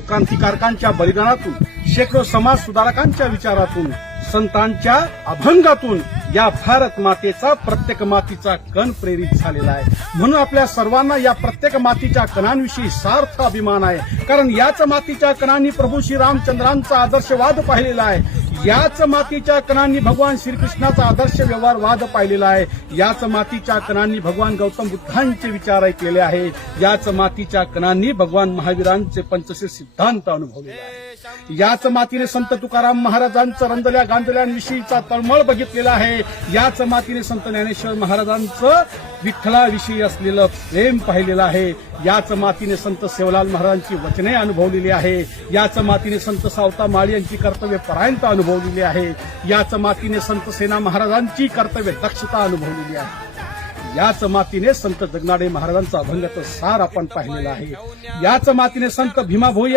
क्रांतिकारकांच्या बलिदानातून, शेकडो समाज सुधारकांच्या विचारातून, संतांच्या अभंगातून या भारत मातेचा प्रत्येक मातीचा कण प्रेरित झालेला आहे. म्हणून आपल्या सर्वांना या प्रत्येक मातीच्या कणांविषयी सार्थ अभिमान आहे. कारण याच मातीच्या कणांनी प्रभू श्री रामचंद्रांचा आदर्शवाद पाहिलेला आहे. याच मातीच्या कणांनी भगवान श्रीकृष्णाचा आदर्श व्यवहारवाद पाहिलेला आहे. याच मातीच्या कणांनी भगवान गौतम बुद्धांचे विचार ऐकलेले आहे. याच मातीच्या कणांनी भगवान महावीरांचे पंचशील सिद्धांत अनुभवलेले आहे. याच मातीने संत तुकाराम महाराजांचं रंजल्या गांजल्यांविषयीचा तळमळ बघितलेला आहे. याच मातीने संत ज्ञानेश्वर महाराजांचं विठ्ठलाविषयी असलेलं प्रेम पाहिलेलं आहे. याच मातीने संत सेवालाल महाराजांची वचने अनुभवलेली आहे. याच मातीने संत सावता माळी यांची कर्तव्य परायणता अनुभवलेली आहे. याच मातीने संत सेना महाराजांची कर्तव्य दक्षता अनुभवलेली आहे. याच मातीने संत जगनाडे महाराजांचा अभंगाचं सार आपण पाहिलेलं आहे. याच मातीने संत भीमा भोई